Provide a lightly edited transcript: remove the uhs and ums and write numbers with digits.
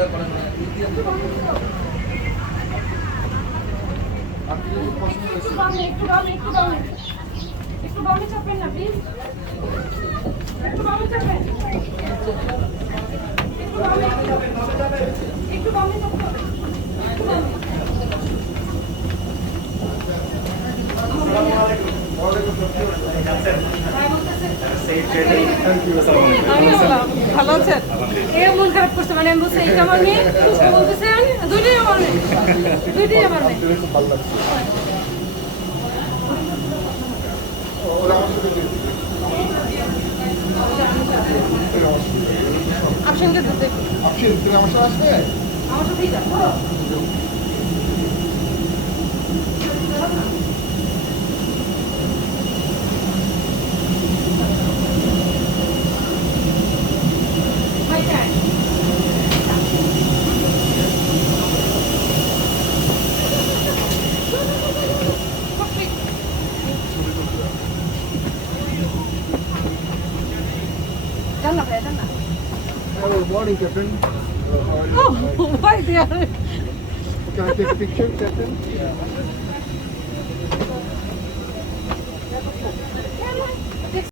একটু বামে চাপেন না প্লিজ, একটু বামে চাপেন, একটু বামে, একটু বামে চাপেন, একটু বামে। ভালো আছেন? এ মন খারাপ করছে, মানে আমি বলছি এইটা আমার মেয়ে, বলতেছেন দুইটাই আমার মেয়ে, দুইটাই আমার মেয়ে। আপশনকে দিতে আপশন তুমি আমার সাথে আসবে? আমার সাথেই যাবো। Jangan, Pak, jangan. Hello, morning, Captain. Oh, why dia? Can I take a picture, Captain?